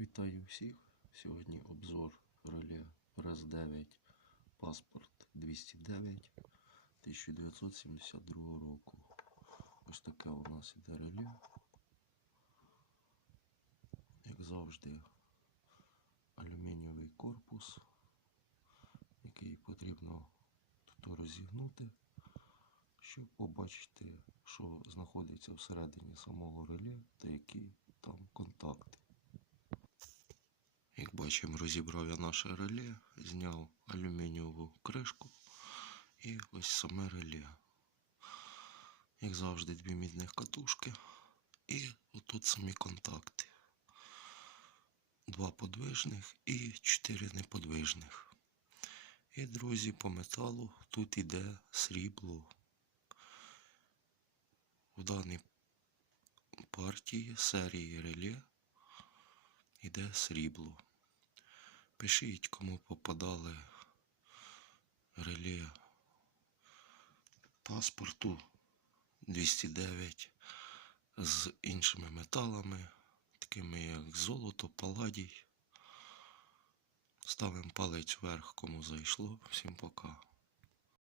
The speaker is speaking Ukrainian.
Вітаю всіх. Сьогодні обзор реле РС-9 паспорт 209 1972 року. Ось таке у нас іде реле. Як завжди, алюмінієвий корпус, який потрібно тут розігнути, щоб побачити, що знаходиться всередині самого реле та які там контакти. Як бачимо, розібрав я наше реле, зняв алюмінієву кришку і ось саме реле. Як завжди, дві мідних катушки. І отут самі контакти. Два подвижних і чотири неподвижних. І, друзі, по металу тут іде срібло. В даній партії серії реле іде срібло. Пишіть, кому попадали реле паспорту 209 з іншими металами, такими як золото, паладій. Ставимо палець вверх, кому зайшло. Всім пока.